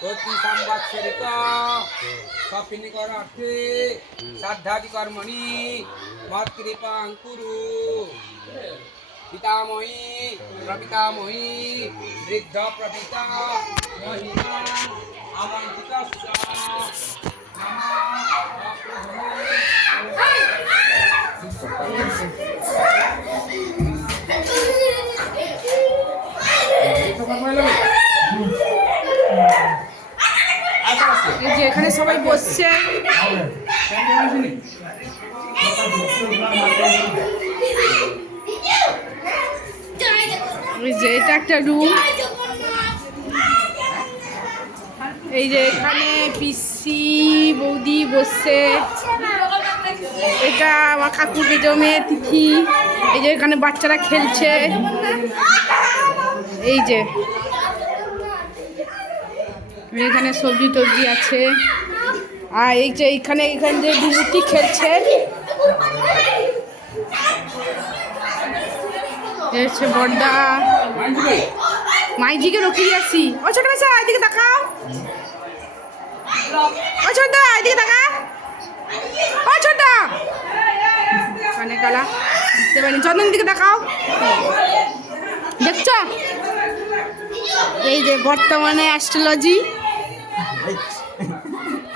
প্রতি সংবৎসরিক স্বপ্নি করর্থে শ্রাদ্ধাদি কর্মণি মৎকৃপাং কুরু। পিতামহী প্রপিতামহী বৃদ্ধ প্রপিতা মহিমা আমন্ত্রিতস্য এই যে এখানে সবাই বসছে, এই যে এটা একটা রুম। এই যে এখানে পিসি বৌদি বসছে, এটা আমার কাকুর মেজো মেয়ে তিথি। এই যে এখানে বাচ্চারা খেলছে, এই যে এখানে সবজি টবজি আছে। আর এই যে এখানে যে ডুমুরটি খেলছে, বড়দা মাইজিকে রখিয়ে আসি। ও ছোট বেশা এদিকে তাকাও, ও ছোট এদিকে তাকা, ও ছোট কানে কালা বুঝতে পারিনি। চন্দন দিকে তাকাও, দেখছো? এই যে বর্তমানে অ্যাস্ট্রোলজি